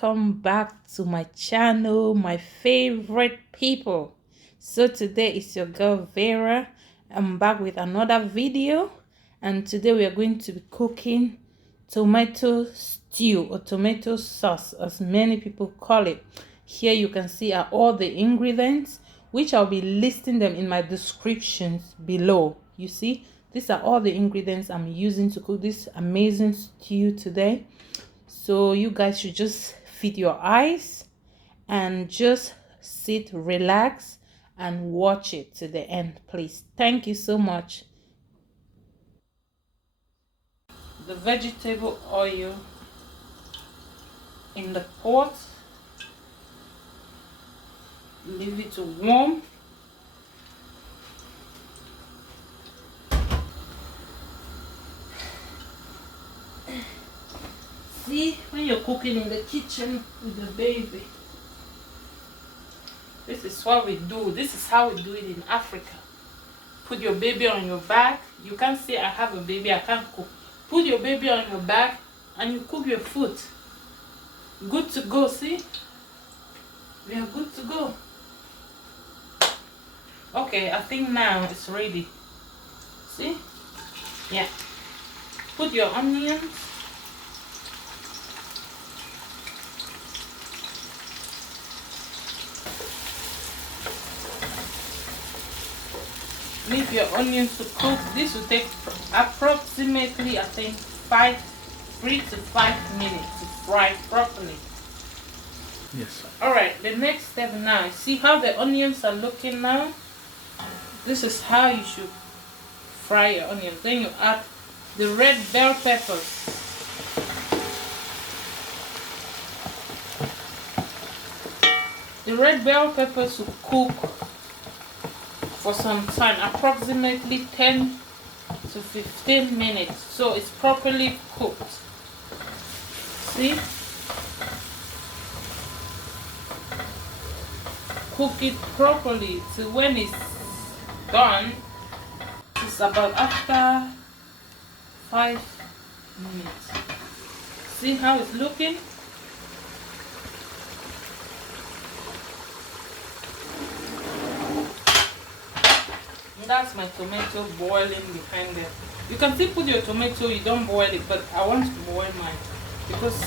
welcome back to my channel, my favorite people. So today is your girl Vera. I'm back with another video, and today we are going to be cooking tomato stew or tomato sauce, as many people call it. Here you can see are all the ingredients, which I'll be listing them in my descriptions below. You see, these are all the ingredients I'm using to cook this amazing stew today. So you guys should just feed your eyes and just sit, relax, and watch it to the end, please. Thank you so much. The vegetable oil in the pot. Leave it to warm. See, when you're cooking in the kitchen with the baby, this is what we do. This is how we do it in Africa. Put your baby on your back. You can't say I have a baby, I can't cook. Put your baby on your back and you cook your food. Good to go, see? We are good to go. Okay, I think now it's ready. See? Yeah. Put your onions. Leave your onions to cook. This will take approximately, I think, 3 to 5 minutes to fry properly. Yes. Alright, the next step now. See how the onions are looking now? This is how you should fry your onions. Then you add the red bell peppers. The red bell peppers will cook for some time, approximately 10 to 15 minutes, so it's properly cooked. See? Cook it properly till when it's done. It's about after 5 minutes. See how it's looking? That's my tomato boiling behind there. You can still put your tomato, you don't boil it, but I want to boil mine because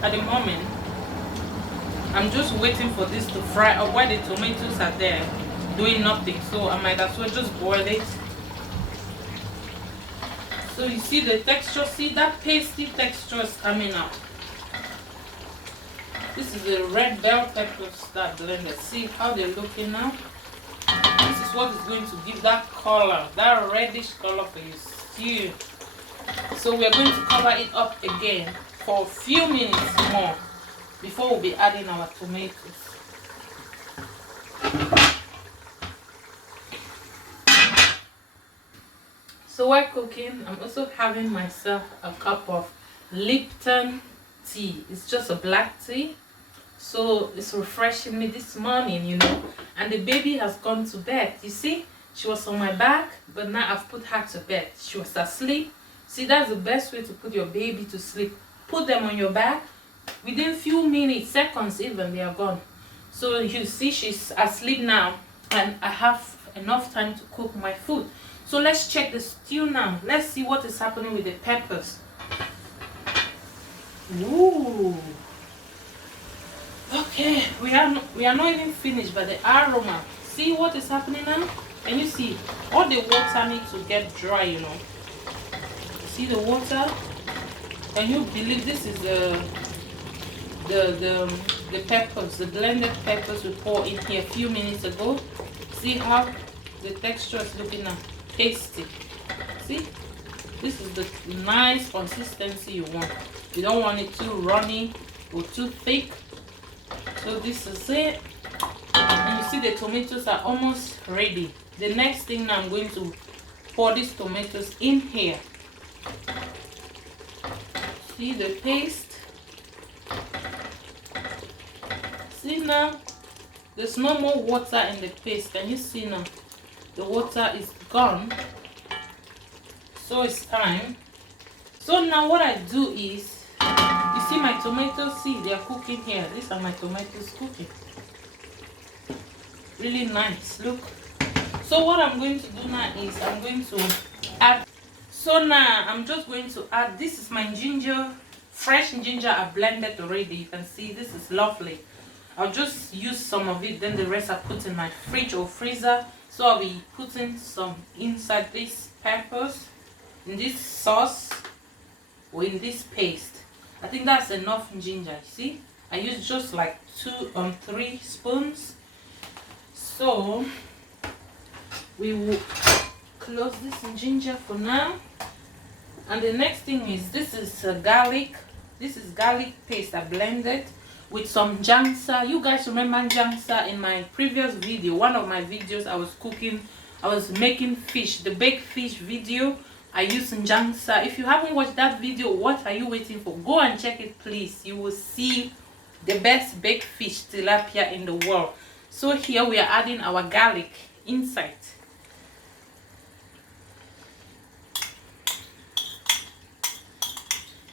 at the moment I'm just waiting for this to fry up while the tomatoes are there doing nothing, so I might as well just boil it. So you see the texture, see that pasty texture is coming out. This is the red bell peppers that blended. See how they're looking now? This is what is going to give that color, that reddish color for your stew. So we're going to cover it up again for a few minutes more before we'll be adding our tomatoes. So while cooking, I'm also having myself a cup of Lipton tea. It's just a black tea, so it's refreshing me this morning, you know. And the baby has gone to bed. You see, she was on my back, but now I've put her to bed. She was asleep. See, that's the best way to put your baby to sleep. Put them on your back. Within few minutes, seconds even, they are gone. So you see, she's asleep now, and I have enough time to cook my food. So let's check the stew now. Let's see what is happening with the peppers. Ooh. Okay, we are not even finished, but the aroma. See what is happening now? Can you see? All the water needs to get dry, you know. See the water? Can you believe this is the peppers, the blended peppers we poured in here a few minutes ago? See how the texture is looking now? Tasty. See? This is the nice consistency you want. You don't want it too runny or too thick. So this is it. And you see the tomatoes are almost ready. The next thing now, I'm going to pour these tomatoes in here. See the paste? See now? There's no more water in the paste. Can you see now? The water is gone. So it's time So now what I do is, you see my tomatoes, see they are cooking here. These are my tomatoes cooking. Really nice, look. So what I'm going to do now is I'm going to add, so now I'm just going to add, this is my ginger, fresh ginger I blended already. You can see this is lovely. I'll just use some of it, then the rest I put in my fridge or freezer. So I'll be putting some inside these peppers, in this sauce, or in this paste. I think that's enough ginger. See, I use just like 3 spoons. So we will close this ginger for now. And the next thing is, this is garlic. This is garlic paste I blended with some njangsa. You guys remember njangsa? In my previous video, one of my videos, I was making fish, the baked fish video. I used njangsa. If you haven't watched that video, what are you waiting for? Go and check it, please. You will see the best baked fish tilapia in the world. So here we are adding our garlic inside.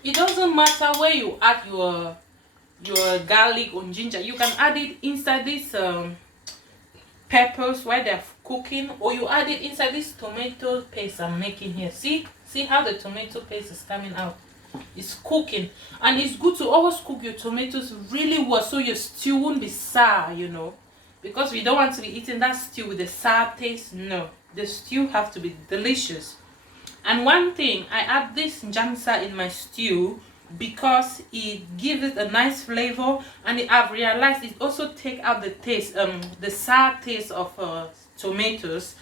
It doesn't matter where you add your garlic or ginger. You can add it inside these peppers while they're cooking, or you add it inside this tomato paste I'm making here. See how the tomato paste is coming out. It's cooking, and it's good to always cook your tomatoes really well so your stew won't be sour, you know, because we don't want to be eating that stew with a sour taste. No, the stew have to be delicious. And one thing, I add this njangsa in my stew because it gives it a nice flavor, and I've realized it also take out the taste, the sour taste of tomatoes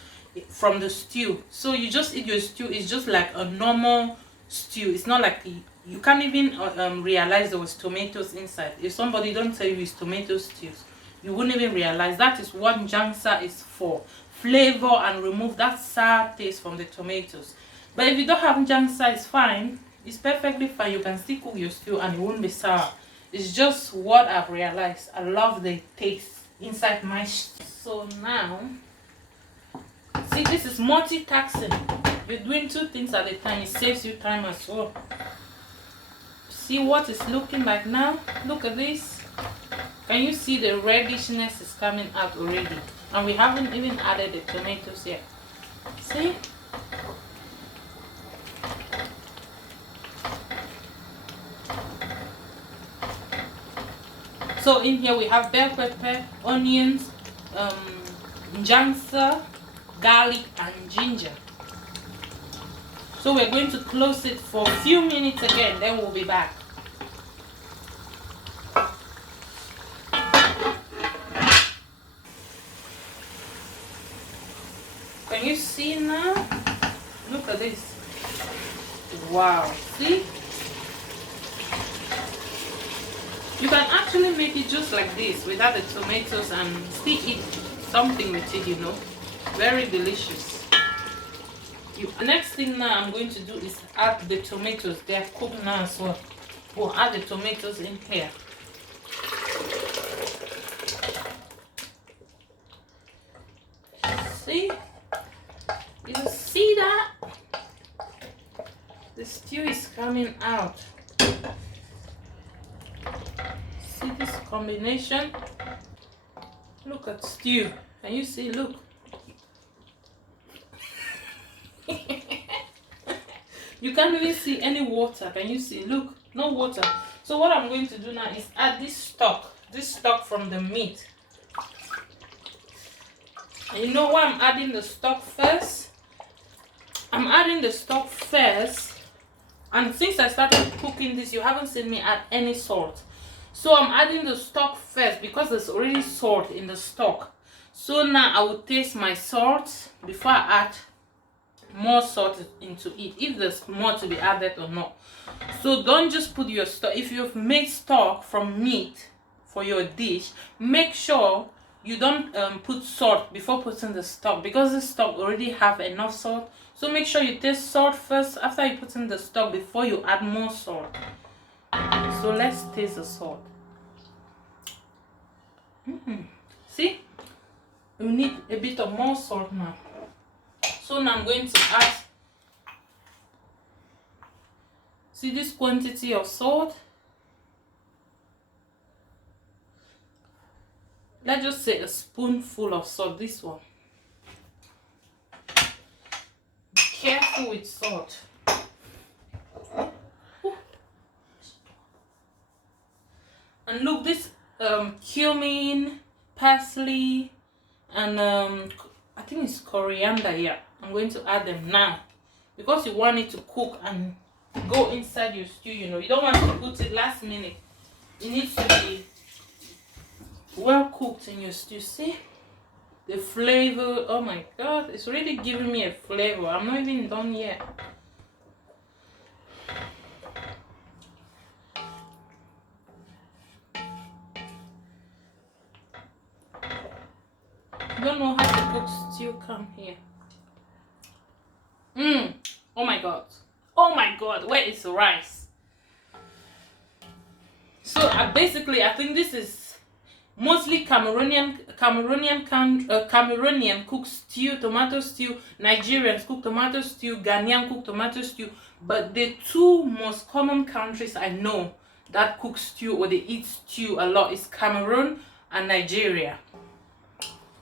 from the stew. So you just eat your stew, it's just like a normal stew. It's not like you can't even realize there was tomatoes inside. If somebody don't tell you it's tomato stews, you wouldn't even realize. That is what njangsa is for, flavor and remove that sour taste from the tomatoes. But if you don't have njangsa, it's fine. It's perfectly fine. You can still cook your stew and it won't be sour. It's just what I've realized. I love the taste inside my stew. So now, see, this is multitasking. You're doing 2 things at a time. It saves you time as well. See what it's looking like now? Look at this. Can you see the reddishness is coming out already? And we haven't even added the tomatoes yet. See? So in here we have bell pepper, onions, njangsa, garlic and ginger. So we're going to close it for a few minutes again, then we'll be back. Can you see now? Look at this. Wow, see? You can actually make it just like this without the tomatoes and still eat something with it, you know. Very delicious. Next thing now I'm going to do is add the tomatoes. They are cooked now as well. We'll add the tomatoes in here. See? You see that? The stew is coming out. See this combination? Look at stew. Can you see? Look. You can't even see any water. Can you see? Look, no water. So what I'm going to do now is add this stock from the meat. And you know why I'm adding the stock first? I'm adding the stock first, and since I started cooking this, you haven't seen me add any salt. So I'm adding the stock first because there's already salt in the stock. So now I will taste my salt before I add more salt into it, if there's more to be added or not. So don't just put your stock. If you've made stock from meat for your dish, make sure you don't put salt before putting the stock, because the stock already have enough salt. So make sure you taste salt first after you put in the stock before you add more salt. So let's taste the salt. See, we need a bit of more salt now. So now I'm going to add See this quantity of salt? Let's just say a spoonful of salt, this one. Be careful with salt. And look, this cumin, parsley, and I think it's coriander here. I'm going to add them now because you want it to cook and go inside your stew. You know, you don't want to put it last minute. It needs to be well cooked in your stew. See the flavor? Oh my god, it's really giving me a flavor. I'm not even done yet. Don't know how to cook stew, come here. Oh my god, oh my god, where is the rice? So I think this is mostly Cameroonian cook stew, tomato stew. Nigerians cook tomato stew, Ghanaian cook tomato stew. But the two most common countries I know that cook stew or they eat stew a lot is Cameroon and Nigeria.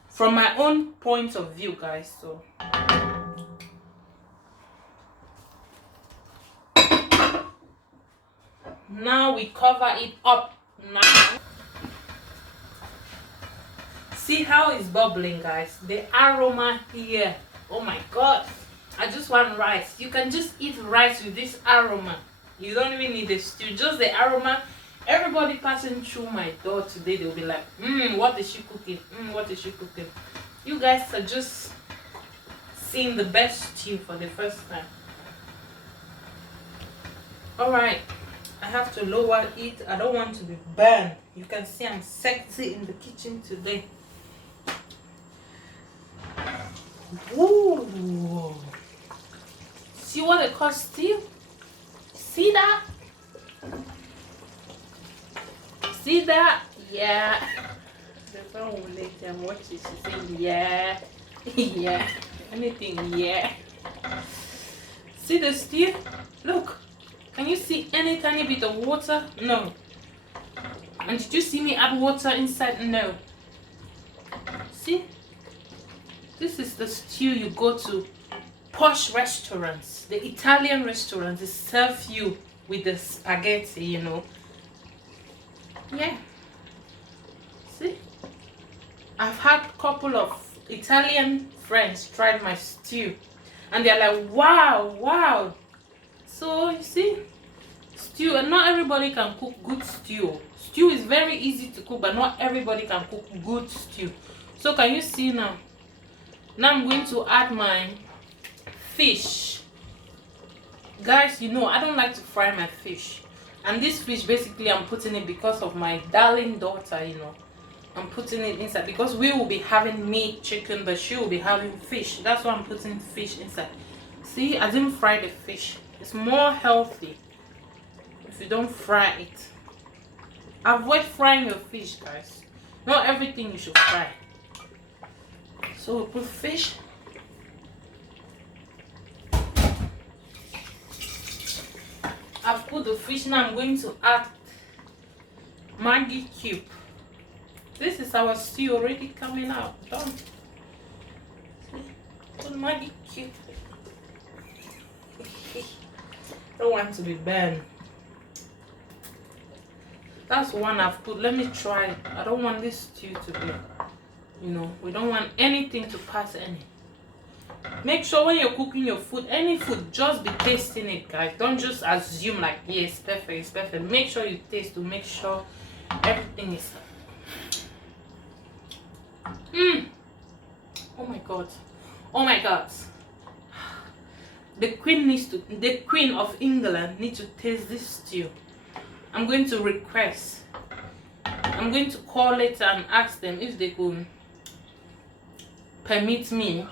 From my own point of view, guys. So now we cover it up now. See how it's bubbling, guys? The aroma here. Oh my god, I just want rice. You can just eat rice with this aroma. You don't even need a stew, just the aroma. Everybody passing through my door today, they'll be like, what is she cooking? What is she cooking? You guys are just seeing the best stew for the first time. Alright, I have to lower it. I don't want to be burned. You can see I'm sexy in the kitchen today. Ooh. See what it costs stew? See that? See that? Yeah. The phone will let them watch it. She's saying, yeah. Yeah. Anything, yeah. See the stew? Look. Can you see any tiny bit of water? No. And did you see me add water inside? No. See? This is the stew you go to posh restaurants. The Italian restaurants, they serve you with the spaghetti, you know. Yeah. See? I've had a couple of Italian friends try my stew. And they're like, wow, wow. So, you see? Stew, and not everybody can cook good stew. Stew is very easy to cook, but not everybody can cook good stew. So, can you see now? Now I'm going to add my fish. Guys, you know, I don't like to fry my fish. And this fish, basically, I'm putting it because of my darling daughter, you know. I'm putting it inside because we will be having meat, chicken, but she will be having fish. That's why I'm putting fish inside. See, I didn't fry the fish. It's more healthy if you don't fry it. Avoid frying your fish, guys. Not everything you should fry. So we put fish. I've put the fish. Now I'm going to add Maggi cube. This is our stew already coming out. Done. Put Maggi cube. Don't want to be burned. That's one I've put. Let me try it. I don't want this stew to be, you know, we don't want anything to pass any. Make sure when you're cooking your food, any food, just be tasting it, guys. Don't just assume like, yes, perfect, it's perfect. Make sure you taste to make sure everything is. Oh my god. Oh my god. The Queen of England needs to taste this stew. I'm going to request. I'm going to call it and ask them if they could permit me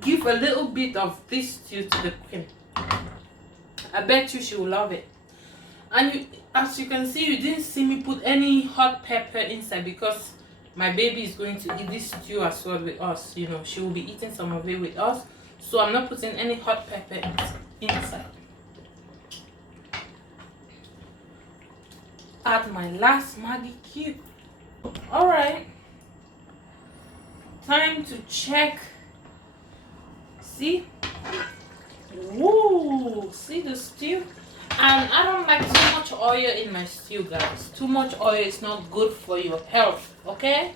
give a little bit of this stew to the Queen. I bet you she will love it. And you, as you can see, you didn't see me put any hot pepper inside because my baby is going to eat this stew as well with us. You know, she will be eating some of it with us. So I'm not putting any hot pepper inside. add my last Maggi cube. All right, time to check. See, woo, see the stew. And I don't like too much oil in my stew, guys. Too much oil is not good for your health, okay?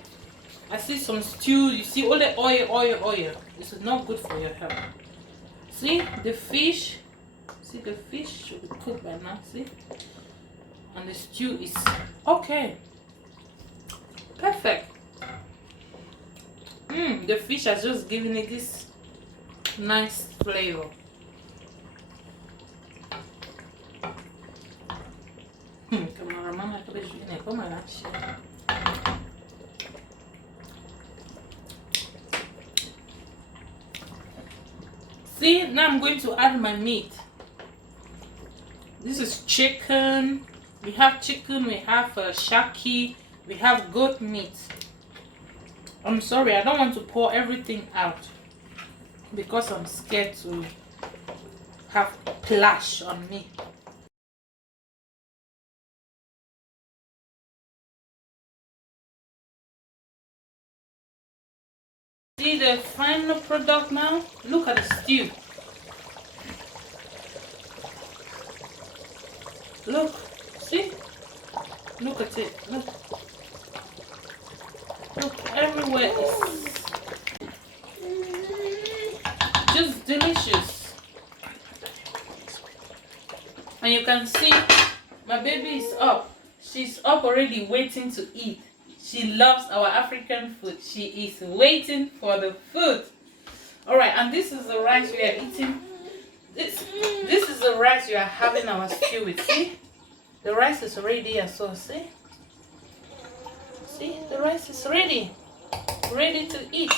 I see some stew, you see all the oil. This is not good for your health. See the fish? See the fish should be cooked by now, see? And the stew is okay. Perfect. The fish has just given it this nice flavor. See, now I'm going to add my meat. This is chicken. We have chicken, we have shaki, we have goat meat. I'm sorry, I don't want to pour everything out because I'm scared to have splash on me. See the final product now? Look at the stew. Look, see? Look at it, look. Look, everywhere is just delicious. And you can see my baby is up. She's up already waiting to eat. She loves our African food. She is waiting for the food. Alright, and this is the rice we are eating. This is the rice we are having our stew with. See? The rice is ready as well, see? See, the rice is ready. Ready to eat.